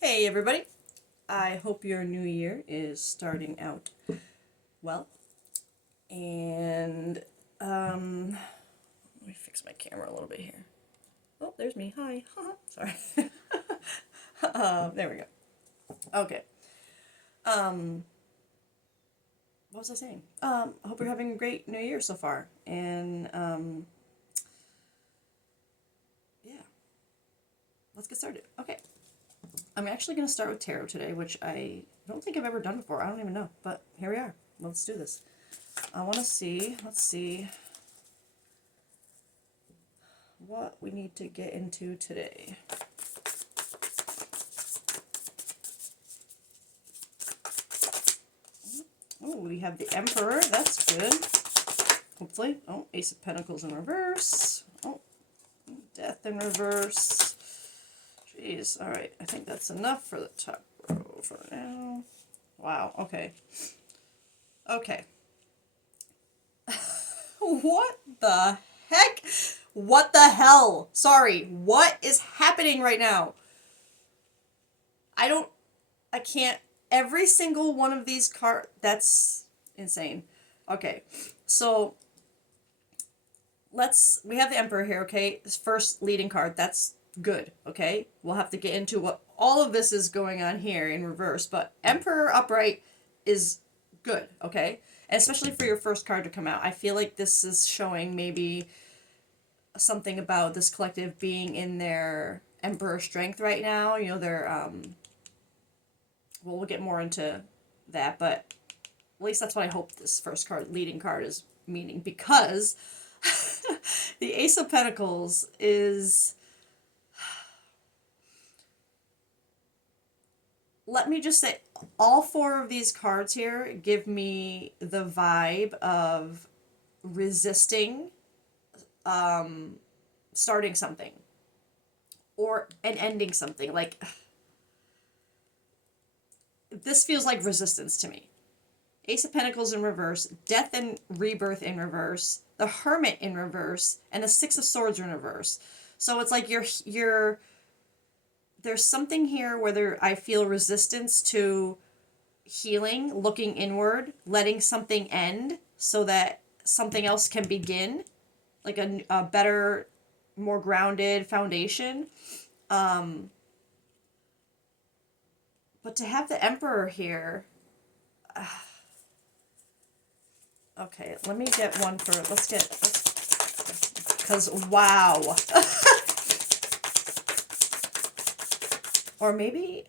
Hey everybody, I hope your new year is starting out well. And let me fix my camera a little bit here. Oh, there's me. Hi. Sorry. There we go. Okay. Um, what was I saying? I hope you're having a great new year so far. And yeah, let's get started. Okay. I'm actually going to start with tarot today, which I don't think I've ever done before. I don't even know. But here we are. Let's do this. I want to see. Let's see what we need to get into today. Oh, we have the Emperor. That's good. Hopefully. Oh, Ace of Pentacles in reverse. Oh, Death in reverse. Jeez. All right. I think that's enough for the top row for now. Wow. Okay. Okay. What the heck? What the hell? Sorry. What is happening right now? I can't. Every single one of these cards. That's insane. Okay. So we have the Emperor here, okay? This first leading card, that's good, okay? We'll have to get into what all of this is going on here in reverse, but Emperor upright is good, okay? And especially for your first card to come out. I feel like this is showing maybe something about this collective being in their Emperor strength right now. You know, they're, well, we'll get more into that, but at least that's what I hope this first card, leading card, is meaning, because the Ace of Pentacles is, let me just say, all four of these cards here give me the vibe of resisting starting something or ending something. Like, this feels like resistance to me. Ace of Pentacles in reverse, Death and Rebirth in reverse, the Hermit in reverse, and the Six of Swords in reverse. So it's like you're there's something here where I feel resistance to healing, looking inward, letting something end so that something else can begin, like a better, more grounded foundation. But to have the Emperor here, okay, let me get one for, because wow. Or maybe,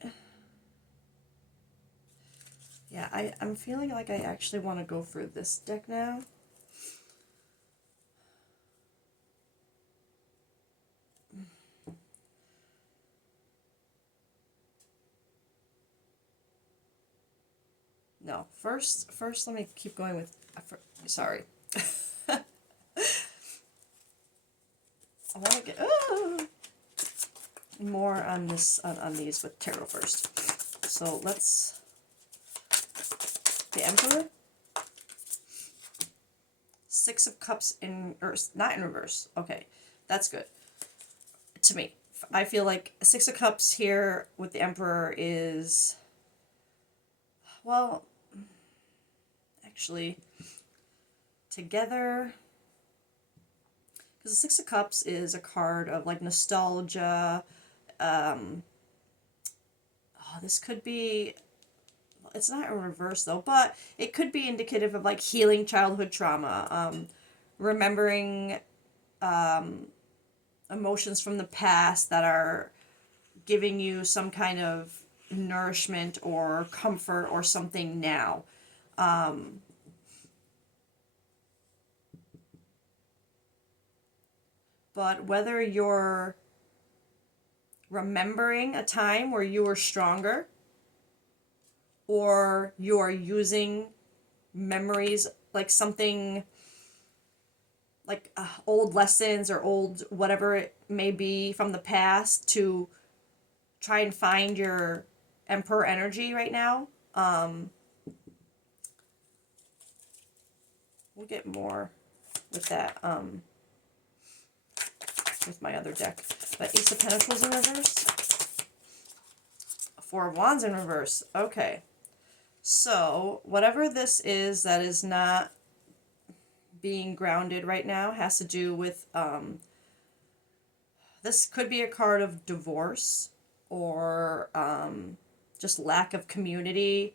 yeah, I'm feeling like I actually want to go for this deck now. No, first let me keep going with, sorry. I want to get more on this on these with tarot first. So let's, the Emperor, Six of Cups in, or not in reverse. Okay, that's good to me. I feel like Six of Cups here with the Emperor is, well, actually, together, because the Six of Cups is a card of like nostalgia. This could be, it's not in reverse though, but it could be indicative of like healing childhood trauma, remembering emotions from the past that are giving you some kind of nourishment or comfort or something now. But whether you're remembering a time where you were stronger, or you're using memories, like something like old lessons or old whatever it may be from the past, to try and find your Emperor energy right now. We'll get more with that with my other deck. But Ace of Pentacles in reverse, Four of Wands in reverse. Okay. So, whatever this is that is not being grounded right now has to do with, this could be a card of divorce or just lack of community,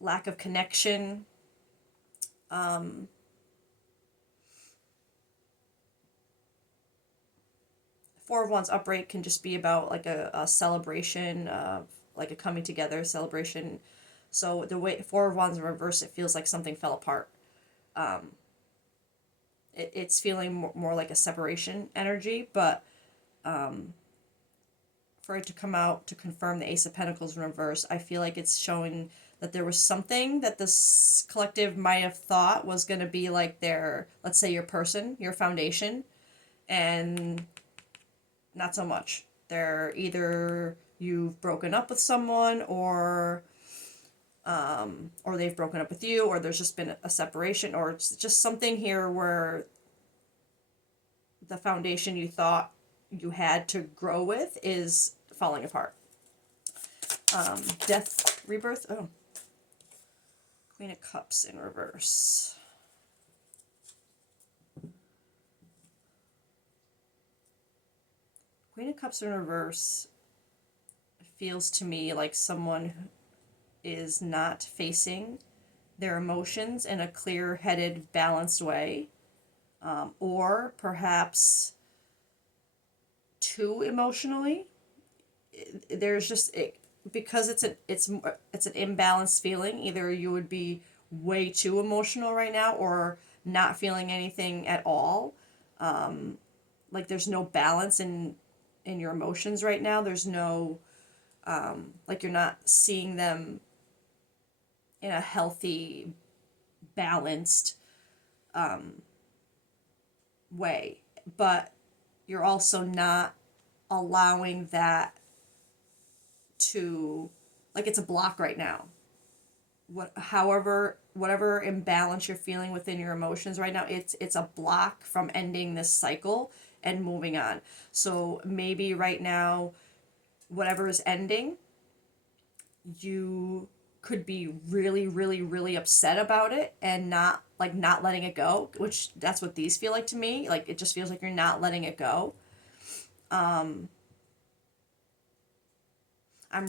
lack of connection. Four of Wands upright can just be about like a celebration of like a coming together celebration. So the way Four of Wands in reverse, it feels like something fell apart. It's feeling more like a separation energy, but for it to come out to confirm the Ace of Pentacles in reverse, I feel like it's showing that there was something that this collective might have thought was going to be like their, let's say, your person, your foundation, and not so much. They're either you've broken up with someone, or they've broken up with you, or there's just been a separation, or it's just something here where the foundation you thought you had to grow with is falling apart. Death, rebirth. Oh, Queen of Cups in reverse. Queen of Cups in reverse feels to me like someone is not facing their emotions in a clear-headed, balanced way, or perhaps too emotionally. There's just because it's an imbalanced feeling. Either you would be way too emotional right now, or not feeling anything at all. Like there's no balance in your emotions right now. There's no like you're not seeing them in a healthy, balanced way, but you're also not allowing that to, like, it's a block right now. Whatever imbalance you're feeling within your emotions right now, it's a block from ending this cycle and moving on. So maybe right now, whatever is ending, you could be really, really, really upset about it and not letting it go, which that's what these feel like to me. Like it just feels like you're not letting it go. I'm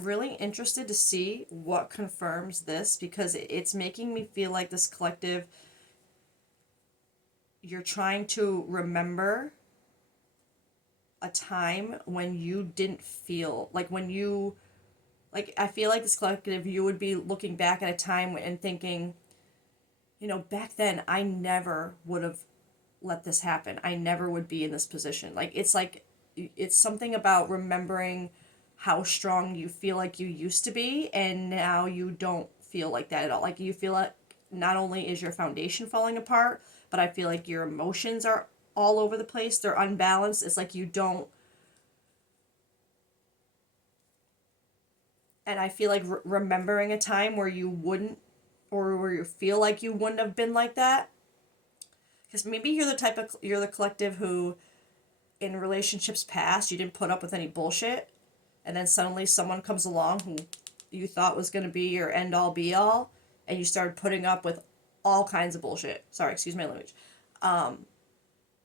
really interested to see what confirms this, because it's making me feel like this collective, you're trying to remember a time when you didn't feel like I feel like this collective, you would be looking back at a time and thinking, back then I never would have let this happen. I never would be in this position. Like it's something about remembering how strong you feel like you used to be, and now you don't feel like that at all. Like you feel like not only is your foundation falling apart, but I feel like your emotions are all over the place. They're unbalanced. It's like you don't. And I feel like remembering a time where you wouldn't, or where you feel like you wouldn't have been like that. Because maybe you're the collective who, in relationships past, you didn't put up with any bullshit, and then suddenly someone comes along who you thought was going to be your end all be all, and you started putting up with all kinds of bullshit. Sorry, excuse my language. And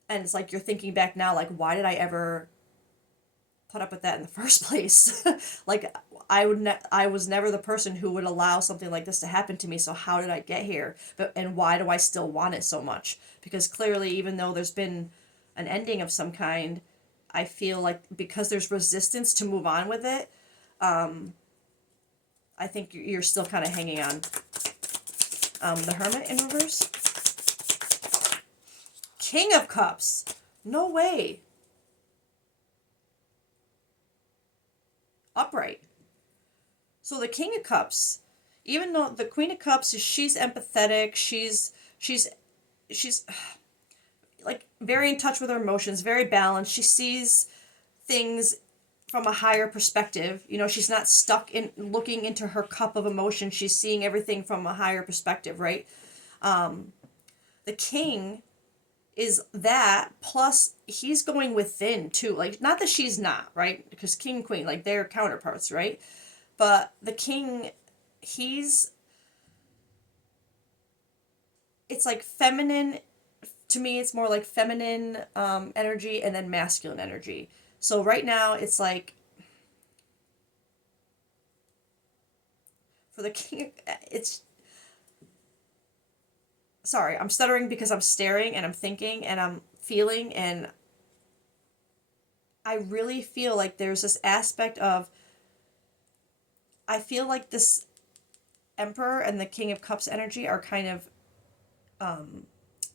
it's like you're thinking back now, like, why did I ever put up with that in the first place? Like I was never the person who would allow something like this to happen to me, so how did I get here? And why do I still want it so much? Because clearly, even though there's been an ending of some kind, I feel like because there's resistance to move on with it, I think you're still kind of hanging on. The Hermit in reverse. King of Cups. No way. Upright. So the King of Cups, even though the Queen of Cups she's empathetic, she's like very in touch with her emotions, very balanced. She sees things from a higher perspective. She's not stuck in looking into her cup of emotion. She's seeing everything from a higher perspective, right? The King is that plus he's going within too. Like, not that she's not, right? Because king and queen, like, they're counterparts, right? But the king, he's, it's like feminine. To me, it's more like feminine energy and then masculine energy. So right now it's like, for the king, it's, sorry, I'm stuttering because I'm staring and I'm thinking and I'm feeling, and I really feel like there's this aspect of, I feel like this Emperor and the King of Cups energy are kind of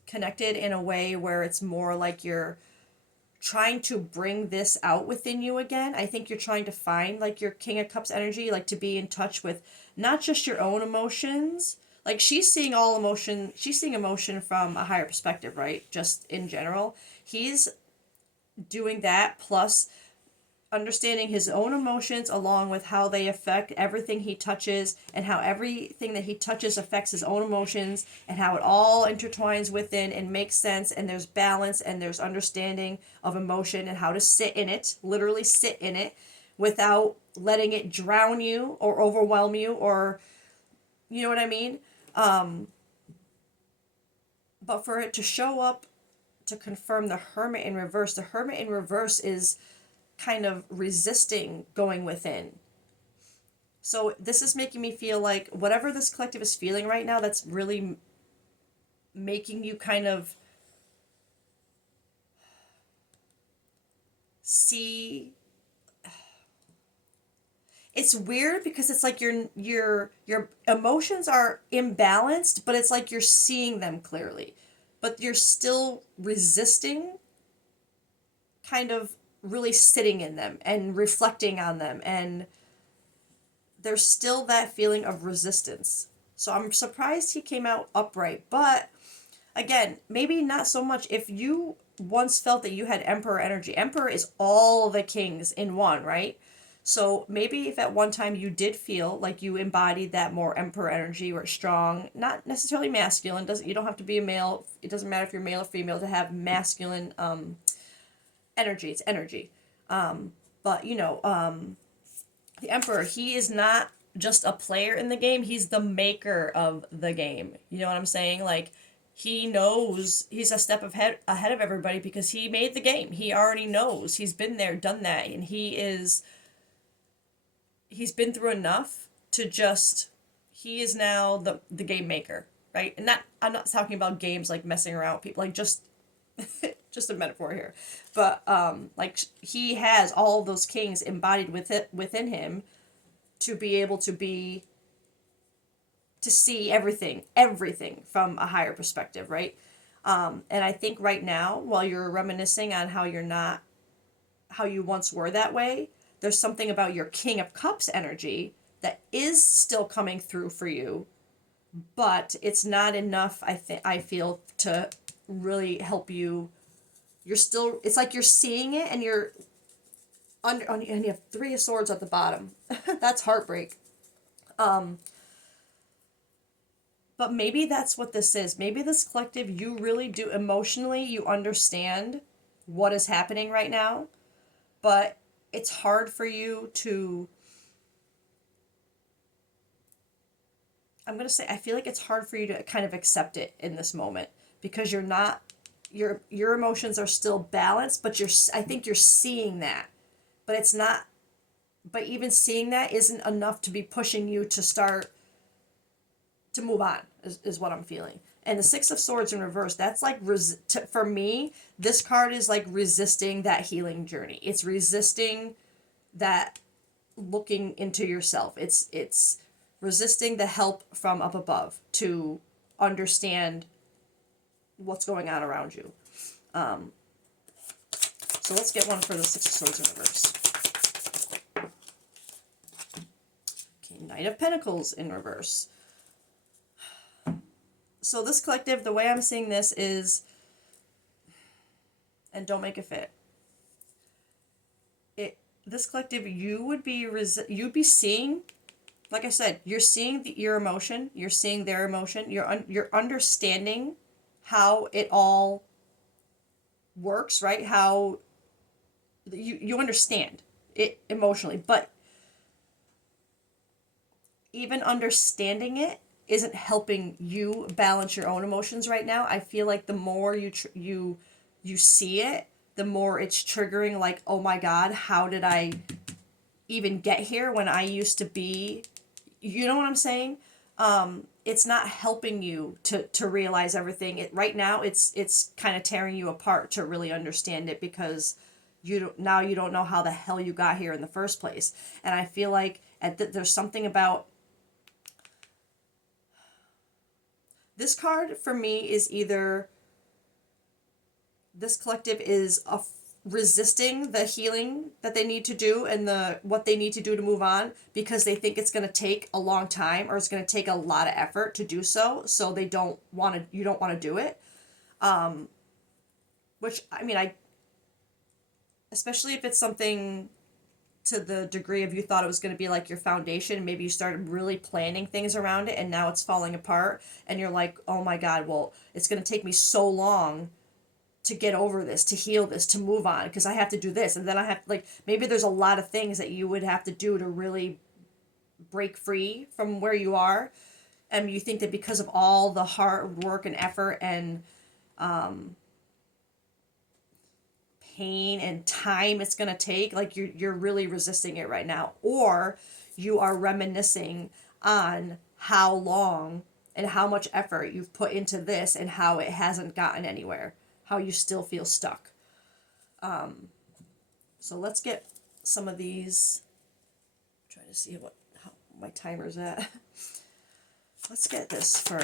connected in a way where it's more like you're trying to bring this out within you again. I think you're trying to find like your King of Cups energy, like to be in touch with not just your own emotions. Like, she's seeing all emotion, she's seeing emotion from a higher perspective, right? Just in general. He's doing that plus understanding his own emotions along with how they affect everything he touches, and how everything that he touches affects his own emotions, and how it all intertwines within and makes sense, and there's balance and there's understanding of emotion and how to sit in it, literally sit in it, without letting it drown you or overwhelm you, or you know what I mean. But for it to show up to confirm the Hermit in reverse, the Hermit in reverse is kind of resisting going within. So this is making me feel like whatever this collective is feeling right now, that's really making you kind of see, it's weird because it's like your emotions are imbalanced, but it's like you're seeing them clearly, but you're still resisting, kind of really sitting in them and reflecting on them, and there's still that feeling of resistance. So I'm surprised he came out upright. But again, maybe not so much if you once felt that you had Emperor energy. Emperor is all the kings in one, right? So maybe if at one time you did feel like you embodied that more Emperor energy, or strong, not necessarily masculine, doesn't, you don't have to be a male. It doesn't matter if you're male or female to have masculine energy. It's energy. But the Emperor, he is not just a player in the game, he's the maker of the game. You know what I'm saying? Like, he knows he's a step ahead of everybody because he made the game. He already knows. He's been there, done that, and he's been through enough to just, he is now the game maker, right? And not, I'm not talking about games like messing around with people, like just just a metaphor here. But like, he has all of those kings embodied within him to be able to see everything from a higher perspective, right? And I think right now, while you're reminiscing on how you're not, how you once were that way, there's something about your King of Cups energy that is still coming through for you, but it's not enough, I feel, to really help you. You're still, it's like you're seeing it and you're under, and you have Three of Swords at the bottom. That's heartbreak. But maybe that's what this is. Maybe this collective, you really do emotionally, you understand what is happening right now, but it's hard for you to, I'm going to say, I feel like it's hard for you to kind of accept it in this moment because you're not, your emotions are still balanced, but I think you're seeing that. But it's not, but even seeing that isn't enough to be pushing you to start to move on, is what I'm feeling. And the Six of Swords in reverse, that's like, for me, this card is like resisting that healing journey. It's resisting that looking into yourself. It's resisting the help from up above to understand what's going on around you. So let's get one for the Six of Swords in reverse. Okay, Knight of Pentacles in reverse. So this collective, the way I'm seeing this is, and don't make it fit. This collective, you'd be seeing, like I said, you're seeing your emotion, you're seeing their emotion, you're understanding how it all works, right? How you understand it emotionally, but even understanding it isn't helping you balance your own emotions right now. I feel like the more you see it, the more it's triggering, like, oh my god, how did I even get here when I used to be, you know what I'm saying? It's not helping you to realize everything. It right now it's kind of tearing you apart to really understand it, because now you don't know how the hell you got here in the first place. And I feel like there's something about this card for me is either this collective is resisting the healing that they need to do and the what they need to do to move on, because they think it's going to take a long time, or it's going to take a lot of effort to do so, so they don't want to, you don't want to do it. Which, I mean, I, especially if it's something to the degree of you thought it was going to be like your foundation, maybe you started really planning things around it and now it's falling apart, and you're like, oh my god, well, it's going to take me so long to get over this, to heal this, to move on, because I have to do this, and then I have, like, maybe there's a lot of things that you would have to do to really break free from where you are, and you think that because of all the hard work and effort and pain and time it's going to take, like, you're really resisting it right now, or you are reminiscing on how long and how much effort you've put into this and how it hasn't gotten anywhere, how you still feel stuck. So let's get some of these. Try to see what how my timer's at. Let's get this for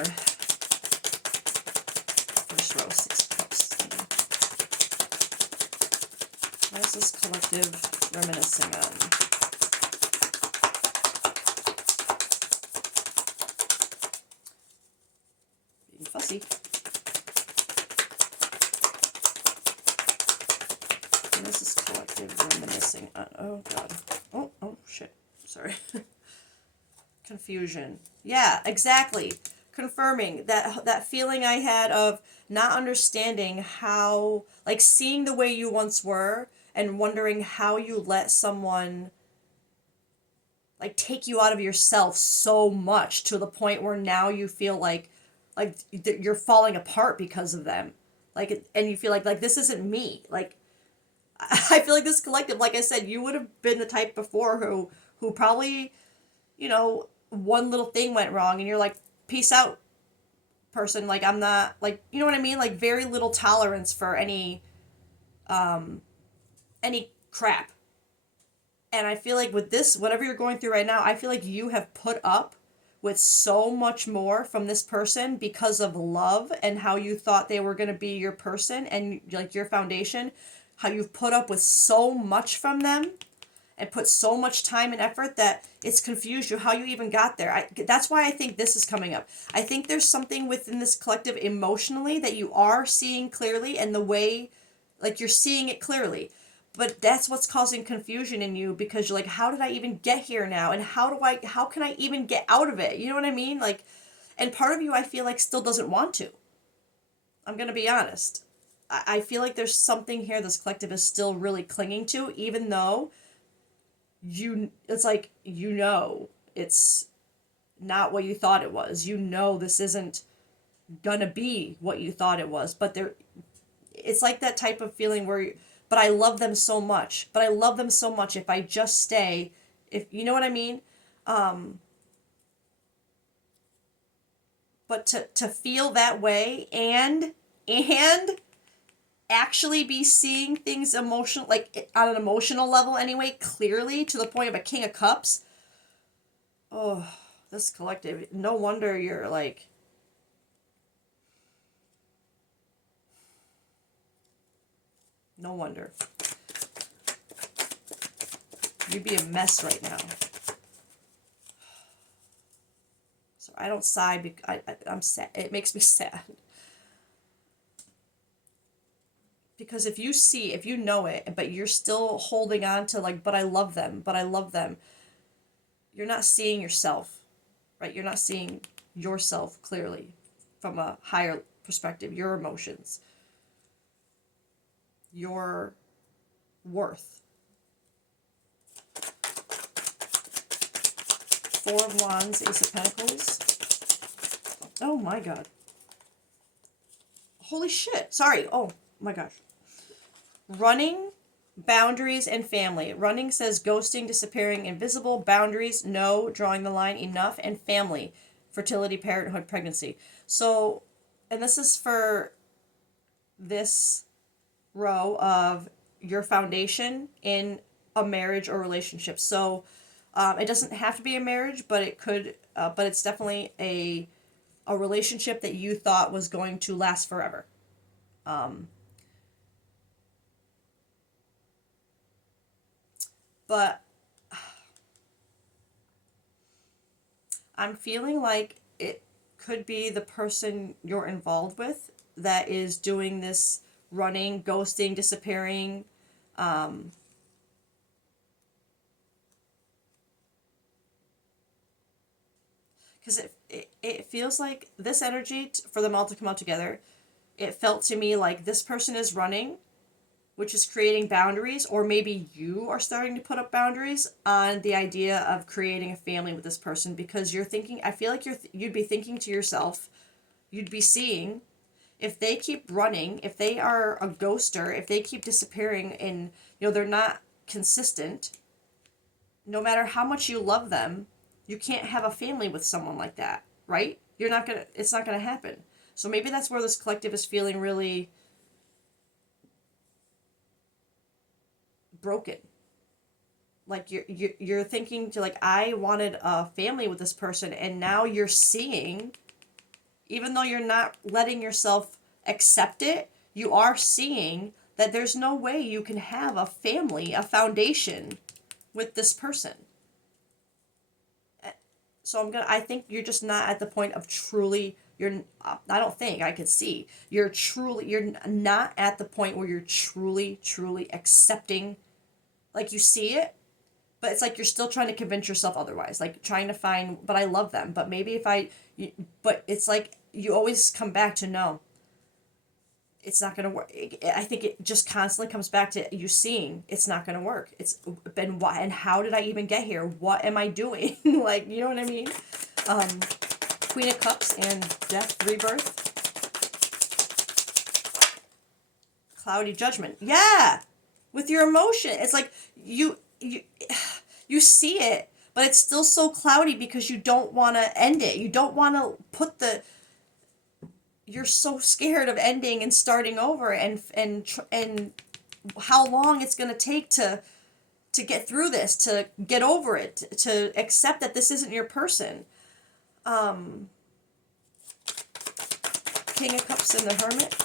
first row, 6 cups. What is this collective reminiscing on? Being fussy. What is this collective reminiscing on? Oh god. Oh shit. Sorry. Confusion. Yeah, exactly. Confirming that feeling I had of not understanding how, like, seeing the way you once were and wondering how you let someone, like, take you out of yourself so much to the point where now you feel like you're falling apart because of them. Like, and you feel like this isn't me. Like, I feel like this collective, like I said, you would have been the type before who probably, one little thing went wrong and you're like, peace out, person. Like, I'm not, like, you know what I mean? Like, very little tolerance for any crap. And I feel like with this, whatever you're going through right now, I feel like you have put up with so much more from this person because of love and how you thought they were going to be your person and, like, your foundation. How you've put up with so much from them and put so much time and effort that it's confused you how you even got there. That's why I think this is coming up. I think there's something within this collective emotionally that you are seeing clearly, and the way, like, you're seeing it clearly. But that's what's causing confusion in you, because you're like, how did I even get here now? And how can I even get out of it? You know what I mean? Like, and part of you, I feel like, still doesn't want to. I'm going to be honest. I feel like there's something here this collective is still really clinging to, even though it's like, it's not what you thought it was. This isn't gonna be what you thought it was, but it's like that type of feeling where but I love them so much, if I just stay, if you know what I mean. But to feel that way and actually be seeing things emotional, like, on an emotional level anyway, clearly, to the point of a King of Cups. Oh, this collective, no wonder you're like, no wonder. You'd be a mess right now. So I don't sigh because I'm sad. It makes me sad. Because if you know it, but you're still holding on to, like, but I love them, you're not seeing yourself, right? You're not seeing yourself clearly from a higher perspective, your emotions. your worth. Four of Wands, Ace of Pentacles. Oh my god. Holy shit. Sorry. Oh my gosh. Running, boundaries, and family. Running says ghosting, disappearing, invisible. Boundaries, no, drawing the line, enough. And family, fertility, parenthood, pregnancy. So, and this is for this row of your foundation in a marriage or relationship. So, it doesn't have to be a marriage, but it could, but it's definitely a relationship that you thought was going to last forever. But I'm feeling like it could be the person you're involved with that is doing this running, ghosting, disappearing. Because it feels like this energy, for them all to come out together, it felt to me like this person is running, which is creating boundaries, or maybe you are starting to put up boundaries on the idea of creating a family with this person, because you're thinking, I feel like you'd be thinking to yourself, you'd be seeing, if they keep running, if they are a ghoster, if they keep disappearing and they're not consistent, no matter how much you love them, you can't have a family with someone like that, right? It's not gonna happen. So maybe that's where this collective is feeling really broken. Like you're thinking to, like, I wanted a family with this person, and now you're seeing, even though you're not letting yourself accept it, you are seeing that there's no way you can have a family, a foundation with this person. So I think you're just not at the point of truly, I don't think, I could see, you're not at the point where you're truly accepting, like, you see it, but it's like you're still trying to convince yourself otherwise, like trying to find, but I love them, but maybe if but it's like you always come back to, no, it's not going to work. I think it just constantly comes back to you seeing it's not going to work. It's been, why, and how did I even get here? What am I doing? Like, you know what I mean? Queen of Cups and Death, Rebirth. Cloudy Judgment. Yeah, with your emotion, it's like you see it, but it's still so cloudy because you don't want to end it. You don't want to put the, you're so scared of ending and starting over, and how long it's going to take to get through this, to get over it, to accept that this isn't your person. King of Cups and the Hermit.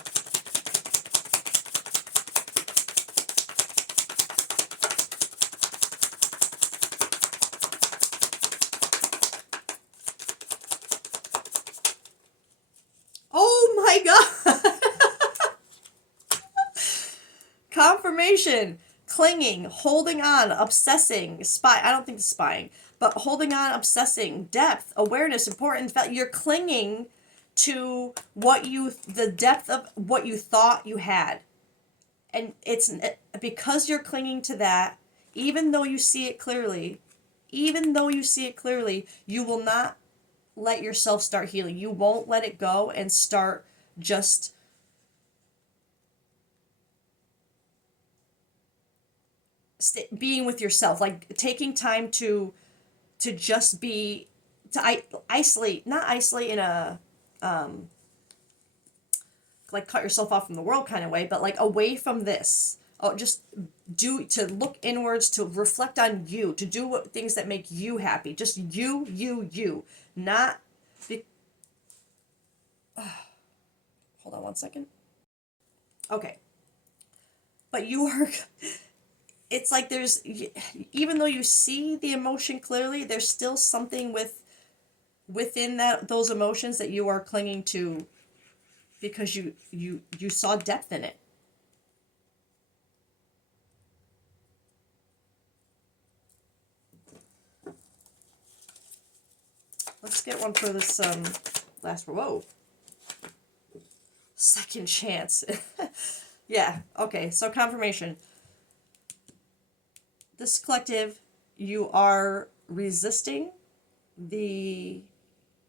Oh my god. Confirmation. Clinging, holding on, obsessing, I don't think it's spying, but holding on, obsessing, depth, awareness, importance. You're clinging to the depth of what you thought you had. And it's because you're clinging to that, even though you see it clearly, you will not let yourself start healing. You won't let it go and start just being with yourself, like taking time to just be, isolate, not isolate in a like cut yourself off from the world kind of way, but like away from this. Oh, just to look inwards, to reflect on you, to do things that make you happy. Just you, not be, hold on one second. Okay. But you are, it's like there's, even though you see the emotion clearly, there's still something within those emotions that you are clinging to, because you saw depth in it. Let's get one for this last. Whoa. Second chance. Yeah. Okay. So confirmation. This collective, you are resisting the,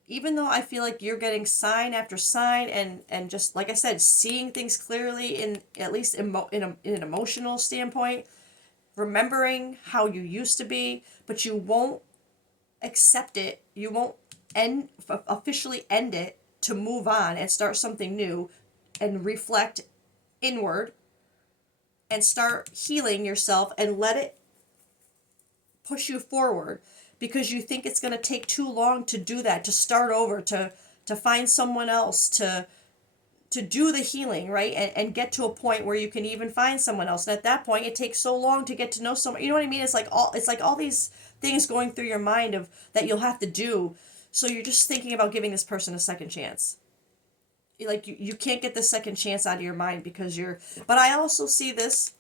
even though I feel like you're getting sign after sign, and just like I said, seeing things clearly, in at least in an emotional standpoint, remembering how you used to be, but you won't accept it. You won't officially end it to move on and start something new and reflect inward and start healing yourself and let it push you forward, because you think it's going to take too long to do that, to start over, to find someone else to do the healing, right? And get to a point where you can even find someone else. And at that point, it takes so long to get to know someone. You know what I mean? It's like all these things going through your mind of that you'll have to do. So you're just thinking about giving this person a second chance. Like you can't get the second chance out of your mind because you're, but I also see this,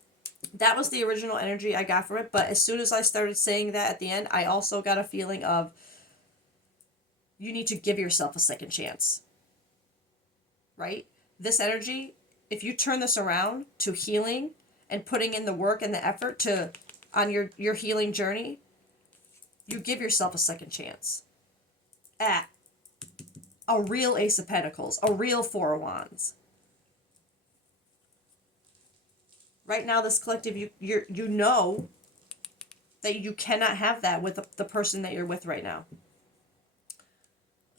that was the original energy I got from it. But as soon as I started saying that at the end, I also got a feeling of you need to give yourself a second chance, right? This energy, if you turn this around to healing and putting in the work and the effort to on your healing journey, you give yourself a second chance at a real Ace of Pentacles, a real Four of Wands. Right now, this collective, you know that you cannot have that with the person that you're with right now.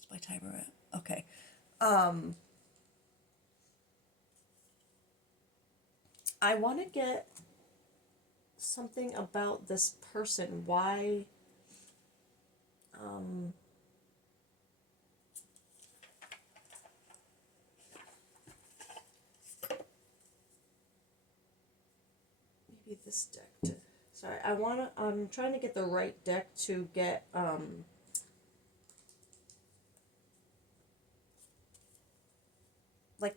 What's my timer at? Okay. I want to get something about this person. Why? Maybe this deck. Sorry, I'm trying to get the right deck to get like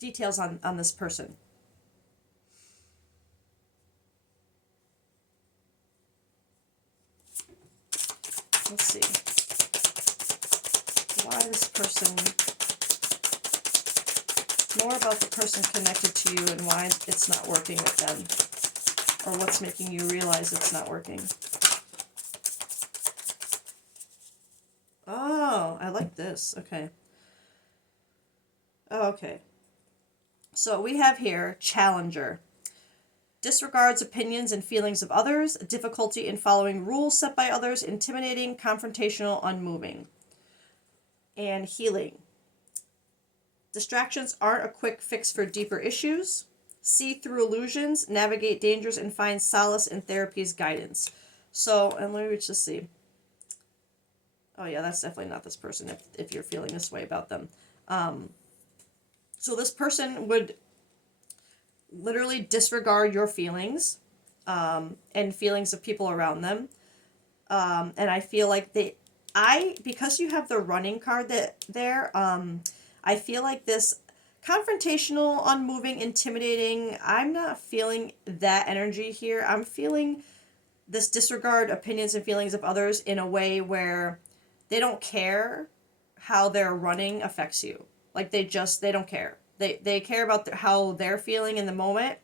details on this person. Let's see. Why this person, more about the person connected to you and why it's not working with them, or what's making you realize it's not working. Oh, I like this. Okay. Oh, okay. So we have here Challenger. Disregards opinions and feelings of others, difficulty in following rules set by others, intimidating, confrontational, unmoving. And Healing. Distractions aren't a quick fix for deeper issues. See through illusions, navigate dangers, and find solace in therapy's guidance. So, and let me just see. Oh yeah, that's definitely not this person if you're feeling this way about them. So this person would literally disregard your feelings and feelings of people around them. And I feel like because you have the running card I feel like this confrontational, unmoving, intimidating, I'm not feeling that energy here. I'm feeling this disregard opinions and feelings of others in a way where they don't care how their running affects you. Like they don't care. They care about how they're feeling in the moment,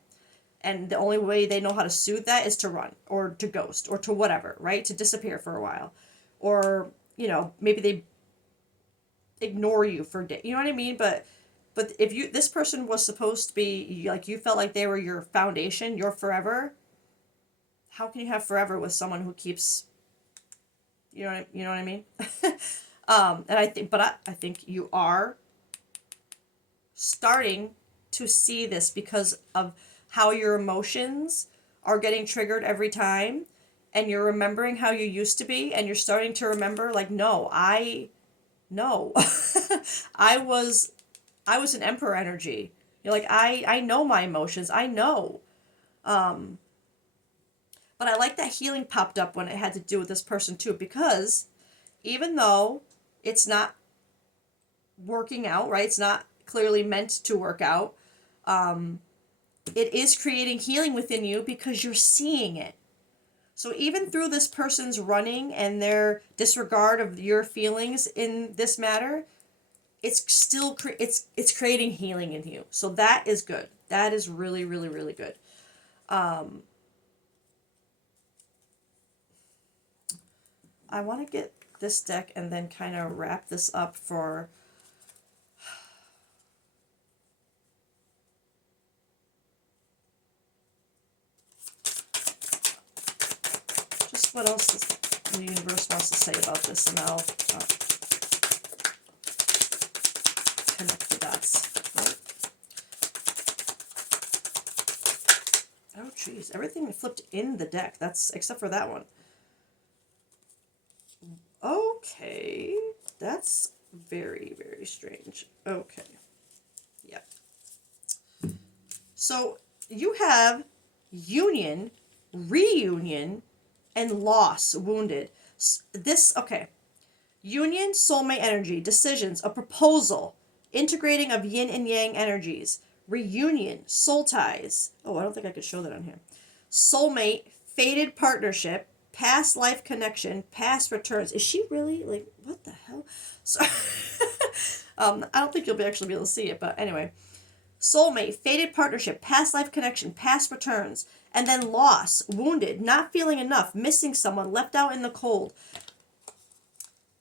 and the only way they know how to soothe that is to run or to ghost or to whatever, right? To disappear for a while. Or, maybe they ignore you for days. You know what I mean? But if this person was supposed to be like, you felt like they were your foundation, your forever, how can you have forever with someone who keeps, you know what I mean? And I think you are starting to see this because of how your emotions are getting triggered every time, and you're remembering how you used to be, and you're starting to remember like, no, I was an emperor energy. You're like, I know my emotions, I know. But I like that healing popped up when it had to do with this person too, because even though it's not working out, right? It's not clearly meant to work out. It is creating healing within you because you're seeing it. So even through this person's running and their disregard of your feelings in this matter, it's still it's creating healing in you. So that is good. That is really, really, really good. I want to get this deck and then kind of wrap this up for just what else the universe wants to say about this, and I'll connect the dots. Right? Oh, geez, everything flipped in the deck. That's except for that one. Okay, that's very, very strange. Okay, yeah. So you have union, reunion, and loss, wounded. This, okay. Union, soulmate energy, decisions, a proposal, integrating of yin and yang energies, reunion, soul ties. Oh, I don't think I could show that on here. Soulmate, fated partnership, past life connection, past returns. Is she really like what the hell? So, I don't think you'll actually be able to see it, but anyway, soulmate, fated partnership, past life connection, past returns, and then loss, wounded, not feeling enough, missing someone, left out in the cold.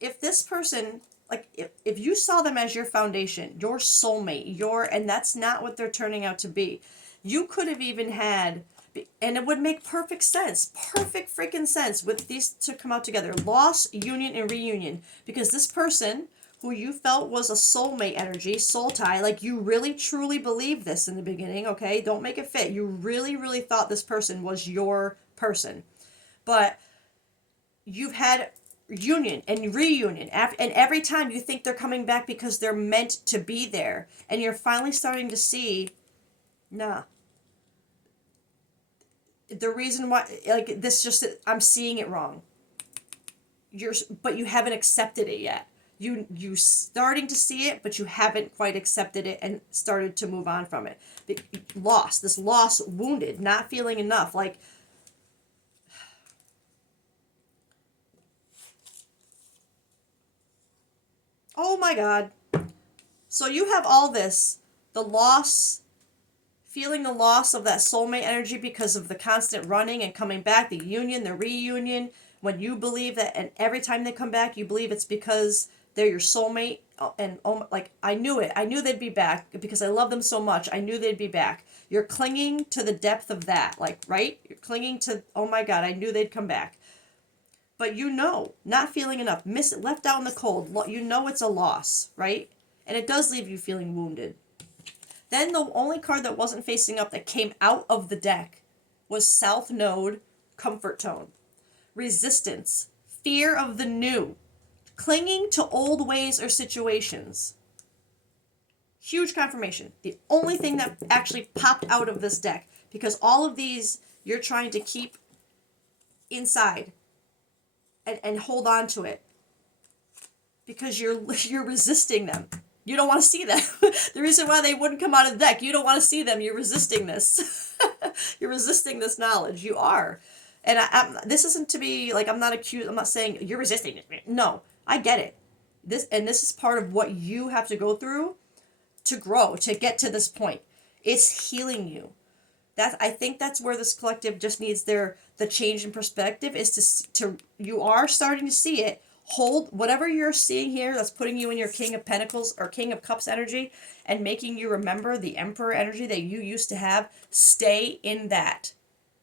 If this person, like if you saw them as your foundation, your soulmate, and that's not what they're turning out to be, you could have even had, and it would make perfect sense, perfect freaking sense with these to come out together, loss, union, and reunion, because this person who you felt was a soulmate energy, soul tie, like you really truly believed this in the beginning, okay? Don't make it fit. You really, really thought this person was your person. But you've had union and reunion, and every time you think they're coming back because they're meant to be there, and you're finally starting to see, nah. The reason why, like this, just I'm seeing it wrong. But you haven't accepted it yet. You starting to see it, but you haven't quite accepted it and started to move on from it. This loss, wounded, not feeling enough, like. Oh my God. So you have all this, the loss, feeling the loss of that soulmate energy because of the constant running and coming back, the union, the reunion, when you believe that, and every time they come back, you believe it's because they're your soulmate. And like, I knew it. I knew they'd be back because I love them so much. I knew they'd be back. You're clinging to the depth of that, like, right? You're clinging to, oh my God, I knew they'd come back. But not feeling enough, left out in the cold, it's a loss, right? And it does leave you feeling wounded. Then the only card that wasn't facing up that came out of the deck was South Node, Comfort Tone. Resistance, fear of the new, clinging to old ways or situations. Huge confirmation. The only thing that actually popped out of this deck, because all of these you're trying to keep inside and hold on to it because you're resisting them. You don't want to see them. The reason why they wouldn't come out of the deck, you don't want to see them. You're resisting this. You're resisting this knowledge. You are. And this isn't to be like, I'm not saying you're resisting it. No, I get it. This is part of what you have to go through to grow, to get to this point. It's healing you. I think that's where this collective just needs the change in perspective is to you are starting to see it. Hold whatever you're seeing here that's putting you in your King of Pentacles or King of Cups energy and making you remember the Emperor energy that you used to have. Stay in that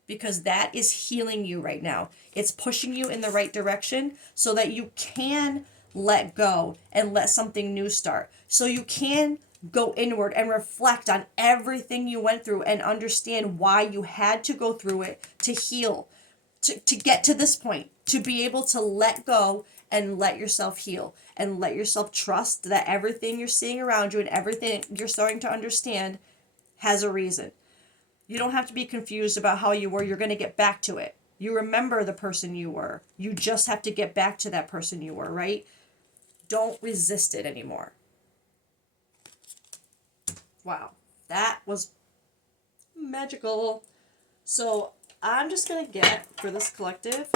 because that is healing you right now. It's pushing you in the right direction so that you can let go and let something new start. So you can go inward and reflect on everything you went through and understand why you had to go through it to heal, to get to this point, to be able to let go and let yourself heal and let yourself trust that everything you're seeing around you and everything you're starting to understand has a reason. You don't have to be confused about how you were. You're going to get back to it. You remember the person you were. You just have to get back to that person you were, right? Don't resist it anymore. Wow, that was magical. So I'm just going to get, for this collective,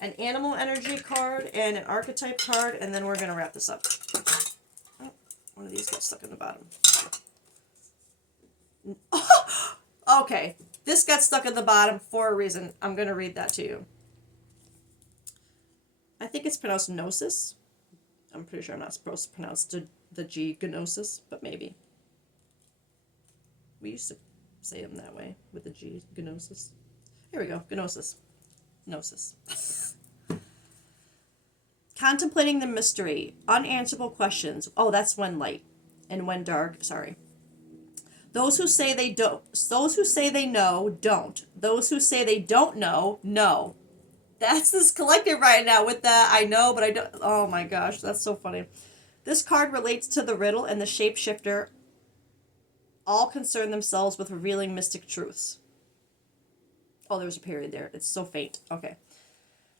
an animal energy card and an archetype card, and then we're going to wrap this up. of these get stuck in the bottom. Okay, this got stuck at the bottom for a reason. I'm going to read that to you. I think it's pronounced gnosis. I'm pretty sure I'm not supposed to pronounce the G gnosis, but maybe. We used to say them that way with the G, gnosis. Here we go, gnosis. Gnosis. Contemplating the mystery, unanswerable questions. Oh, that's when light and when dark. Sorry. Those who say they don't. Those who say they know don't. Those who say they don't know know. That's this collective right now with that I know, but I don't. Oh my gosh, that's so funny. This card relates to the riddle and the shapeshifter. All concern themselves with revealing mystic truths. Oh, there's a period there. It's so faint. Okay.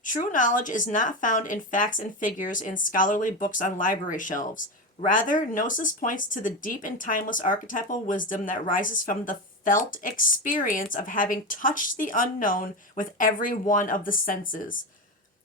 True knowledge is not found in facts and figures in scholarly books on library shelves. Rather, Gnosis points to the deep and timeless archetypal wisdom that rises from the felt experience of having touched the unknown with every one of the senses.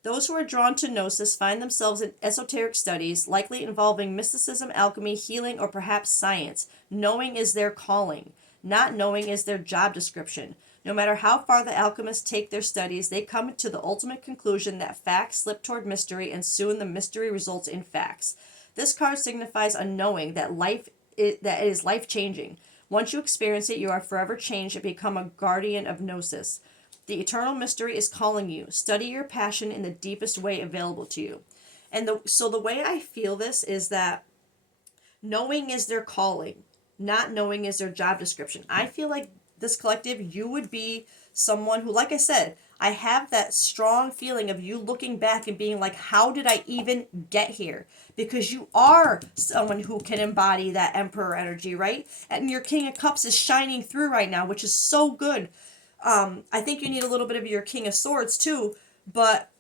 Those who are drawn to Gnosis find themselves in esoteric studies, likely involving mysticism, alchemy, healing, or perhaps science. Knowing is their calling. Not knowing is their job description. No matter how far the alchemists take their studies, they come to the ultimate conclusion that facts slip toward mystery, and soon the mystery results in facts. This card signifies a knowing that that is life-changing. Once you experience it, you are forever changed and become a guardian of Gnosis. The eternal mystery is calling you. Study your passion in the deepest way available to you. And so the way I feel this is that knowing is their calling, not knowing is their job description. I feel like this collective, you would be someone who, like I said, I have that strong feeling of you looking back and being like, how did I even get here? Because you are someone who can embody that Emperor energy, right? And your King of Cups is shining through right now, which is so good. I think you need a little bit of your King of Swords too, but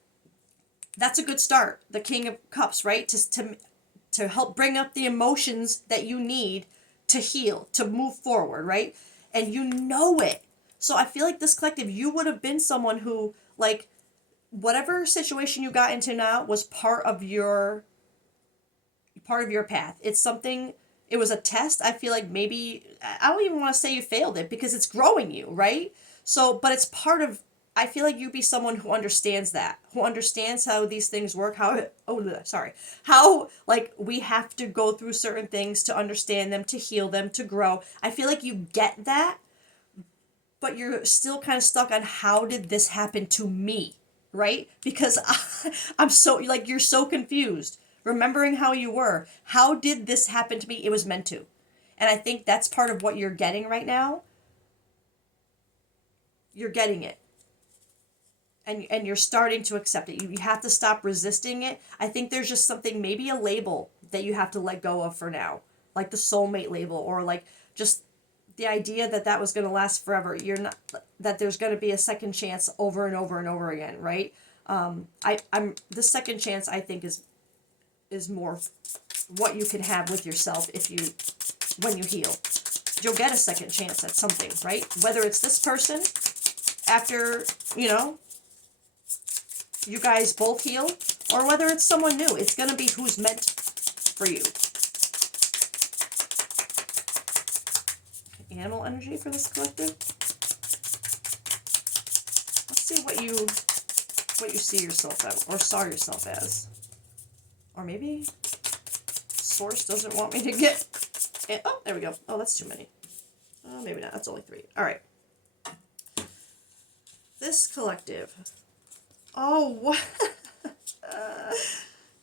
that's a good start. The King of Cups, right? To help bring up the emotions that you need to heal, to move forward, right? And you know it. So I feel like this collective, you would have been someone who, like, whatever situation you got into now was part of your path. It's something, it was a test. I feel like maybe, I don't even want to say you failed it because it's growing you, right? So, but it's part of, I feel like you'd be someone who understands that, who understands how these things work, how, like, we have to go through certain things to understand them, to heal them, to grow. I feel like you get that, but you're still kind of stuck on how did this happen to me, right? Because I'm so, like, you're so confused. Remembering how you were. How did this happen to me? It was meant to. And I think that's part of what you're getting right now. You're getting it. And you're starting to accept it. You have to stop resisting it. I think there's just something, maybe a label that you have to let go of for now. Like the soulmate label, or like just the idea that was going to last forever. You're not, that there's going to be a second chance over and over and over again, right? The second chance, I think, is more what you can have with yourself when you heal. You'll get a second chance at something, right? Whether it's this person after, you guys both heal, or whether it's someone new. It's going to be who's meant for you. Animal energy for this collective. Let's see what you see yourself as, or saw yourself as. Or maybe Source doesn't want me to get it. Oh, there we go. Oh, that's too many. Oh, maybe not. That's only 3. All right. This collective. Oh, what?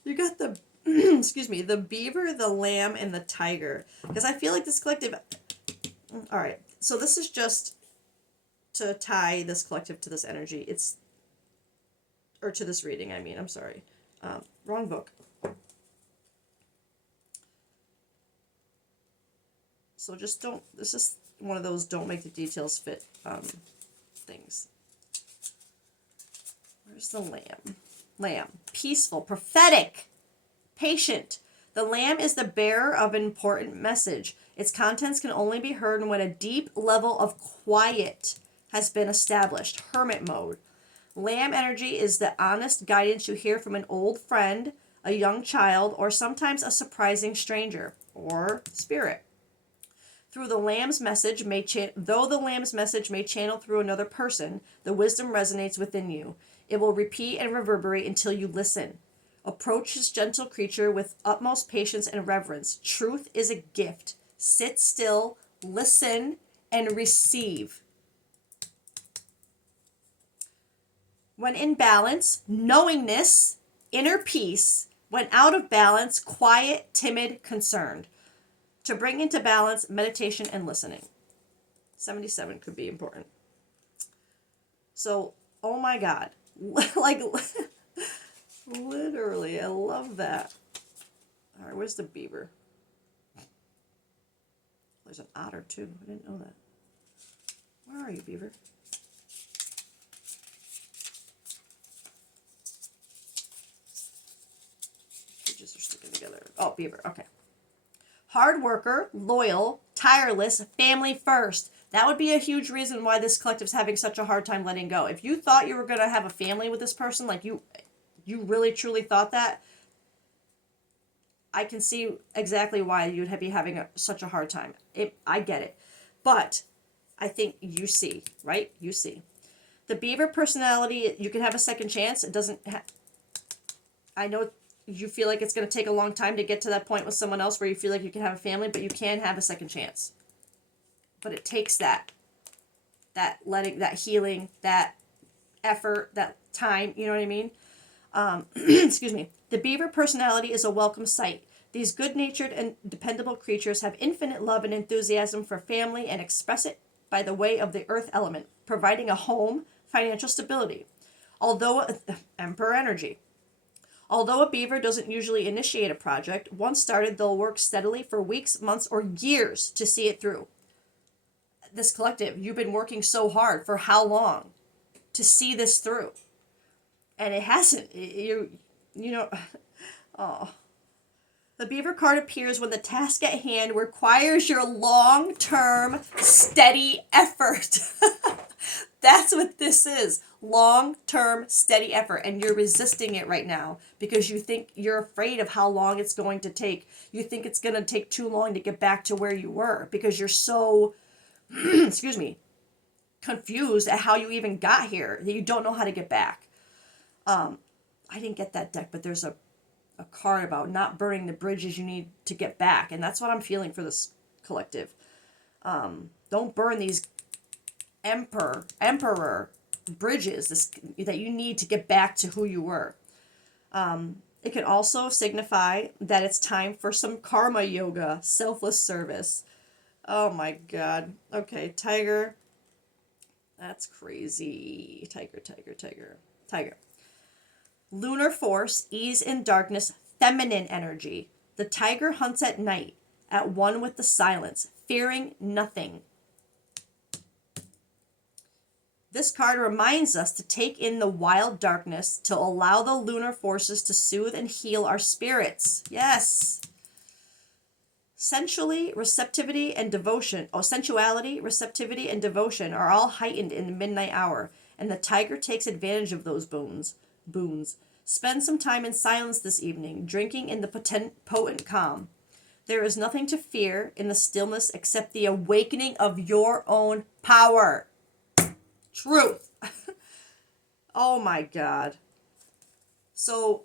You got the, excuse me, the beaver, the lamb, and the tiger. Because I feel like this collective. All right. So this is just to tie this collective to this energy. Or to this reading, I mean. I'm sorry. Wrong book. So just don't, this is one of those don't make the details fit things. Where's the lamb? Lamb. Peaceful, prophetic, patient. The lamb is the bearer of an important message. Its contents can only be heard when a deep level of quiet has been established. Hermit mode. Lamb energy is the honest guidance you hear from an old friend, a young child, or sometimes a surprising stranger or spirit. Though the lamb's message may channel through another person, the wisdom resonates within you. It will repeat and reverberate until you listen. Approach this gentle creature with utmost patience and reverence. Truth is a gift. Sit still, listen, and receive. When in balance, knowingness, inner peace. When out of balance, quiet, timid, concerned. To bring into balance, meditation and listening. 77 could be important. So, oh my God. Like, literally, I love that. All right, where's the beaver? There's an otter, too. I didn't know that. Where are you, beaver? Pages are sticking together. Oh, beaver. Okay. Hard worker, loyal, tireless, family first. That would be a huge reason why this collective's having such a hard time letting go. If you thought you were going to have a family with this person, like you really truly thought that, I can see exactly why you'd be having such a hard time. I get it. But I think you see, right? You see. The beaver personality, you can have a second chance. It doesn't I know you feel like it's going to take a long time to get to that point with someone else where you feel like you can have a family, but you can have a second chance. But it takes that letting, that healing, that effort, that time, you know what I mean? Excuse me. The beaver personality is a welcome sight. These good-natured and dependable creatures have infinite love and enthusiasm for family and express it by the way of the earth element, providing a home, financial stability. Emperor energy. Although a beaver doesn't usually initiate a project, once started, they'll work steadily for weeks, months, or years to see it through. This collective, you've been working so hard for how long to see this through? And it hasn't. You know, oh. The beaver card appears when the task at hand requires your long-term, steady effort. That's what this is. Long-term, steady effort. And you're resisting it right now because you think you're afraid of how long it's going to take. You think it's going to take too long to get back to where you were because you're so, excuse me, confused at how you even got here that you don't know how to get back. I didn't get that deck, but there's a card about not burning the bridges you need to get back. And that's what I'm feeling for this collective. Don't burn these emperor bridges that you need to get back to who you were. It can also signify that it's time for some karma yoga, selfless service. Oh my God. Okay, tiger. That's crazy. Tiger. Lunar force, ease in darkness, feminine energy. The tiger hunts at night, at one with the silence, fearing nothing. This card reminds us to take in the wild darkness, to allow the lunar forces to soothe and heal our spirits. Yes. Sensuality, receptivity, and devotion are all heightened in the midnight hour, and the tiger takes advantage of those boons. Spend some time in silence this evening, drinking in the potent calm. There is nothing to fear in the stillness except the awakening of your own power. Truth. Oh my God. So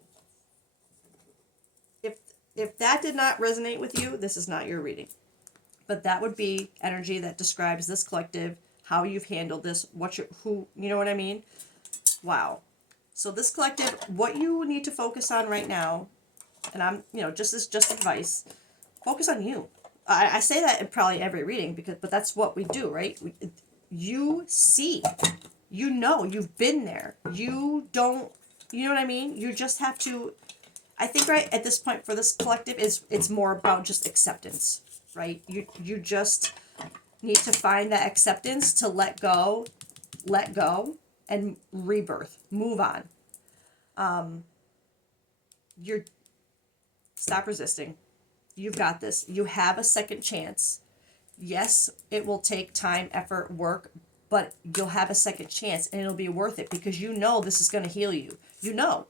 if that did not resonate with you, this is not your reading. But that would be energy that describes this collective, how you've handled this, you know what I mean? Wow. So this collective, what you need to focus on right now, and I'm, just advice, focus on you. I say that in probably every reading but that's what we do, right? You see, you've been there. You don't, you know what I mean? You just have to, I think right at this point for this collective it's more about just acceptance, right? You just need to find that acceptance to let go, and rebirth, move on. Stop resisting. You've got this. You have a second chance. Yes, it will take time, effort, work, but you'll have a second chance and it'll be worth it because this is going to heal you. You know.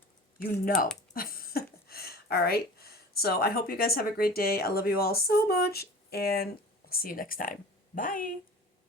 All right. So I hope you guys have a great day. I love you all so much, and I'll see you next time. Bye.